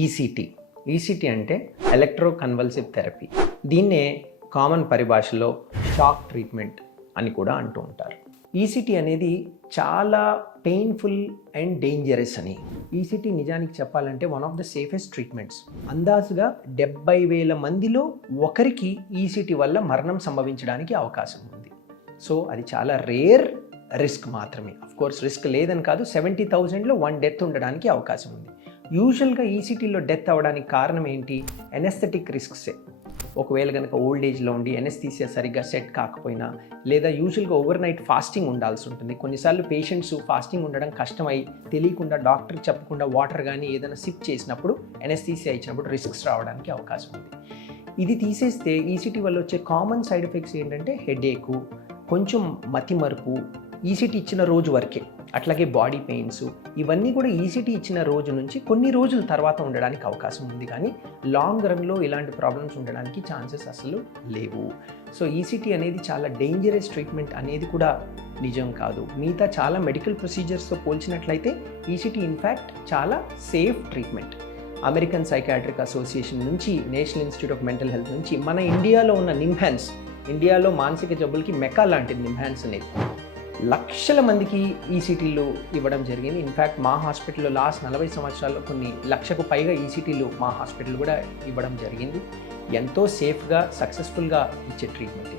ECT ECT అంటే electro convulsive therapy దీన్నే common పరిభాషలో షాక్ ట్రీట్మెంట్ అని కూడా అంటూ ఉంటారు. ఈసీటీ అనేది చాలా పెయిన్ఫుల్ అండ్ డేంజరస్ అని. ఈసీటీ నిజానికి చెప్పాలంటే one of the safest treatments అందాజుగా డెబ్బై వేల మందిలో ఒకరికి ఈసీటీ వల్ల మరణం సంభవించడానికి అవకాశం ఉంది. సో అది చాలా రేర్ రిస్క్ మాత్రమే. అఫ్ కోర్స్ రిస్క్ లేదని కాదు సెవెంటీ థౌజండ్లో వన్ డెత్ ఉండడానికి అవకాశం ఉంది. యూజువల్గా ఈసీటీలో డెత్ అవ్వడానికి కారణం ఏంటి? ఎనెస్థెటిక్ రిస్క్సే. ఒకవేళ కనుక ఓల్డ్ ఏజ్లో ఉండి ఎనెస్థీసియా సరిగ్గా సెట్ కాకపోయినా లేదా యూజువల్గా ఓవర్ నైట్ ఫాస్టింగ్ ఉండాల్సి ఉంటుంది. కొన్నిసార్లు పేషెంట్స్ ఫాస్టింగ్ ఉండడం కష్టమై తెలియకుండా డాక్టర్ చెప్పకుండా వాటర్ కానీ ఏదైనా సిప్ చేసినప్పుడు ఎనెస్థీసియా ఇచ్చినప్పుడు రిస్క్స్ రావడానికి అవకాశం ఉంది. ఇది తీసేస్తే ఈసీటీ వల్ల వచ్చే కామన్ సైడ్ ఎఫెక్ట్స్ ఏంటంటే హెడేకు కొంచెం మతిమరుపు ఈసీటీ ఇచ్చిన రోజు వరకే. అట్లాగే బాడీ పెయిన్స్ ఇవన్నీ కూడా ఈసీటీ ఇచ్చిన రోజు నుంచి కొన్ని రోజుల తర్వాత ఉండడానికి అవకాశం ఉంది. కానీ లాంగ్ రన్లో ఇలాంటి ప్రాబ్లమ్స్ ఉండడానికి ఛాన్సెస్ అసలు లేవు. సో ఈసీటీ అనేది చాలా డేంజరస్ ట్రీట్మెంట్ అనేది కూడా నిజం కాదు. మిగతా చాలా మెడికల్ ప్రొసీజర్స్తో పోల్చినట్లయితే ఈసీటీ ఇన్ఫ్యాక్ట్ చాలా safe treatment American psychiatric association నుంచి national institute of mental health నుంచి మన ఇండియాలో ఉన్న నిమ్హాన్స్ ఇండియాలో మానసిక జబ్బులకి మెకా లాంటిది నిమ్హాన్స్ అనేది లక్షల మందికి ఈసీటీలు ఇవ్వడం జరిగింది. ఇన్ఫ్యాక్ట్ మా హాస్పిటల్లో లాస్ట్ నలభై సంవత్సరాల్లో కొన్ని లక్షకు పైగా ఈసీటీలు మా హాస్పిటల్ కూడా ఇవ్వడం జరిగింది. ఎంతో సేఫ్గా సక్సెస్ఫుల్గా ఇచ్చే ట్రీట్మెంట్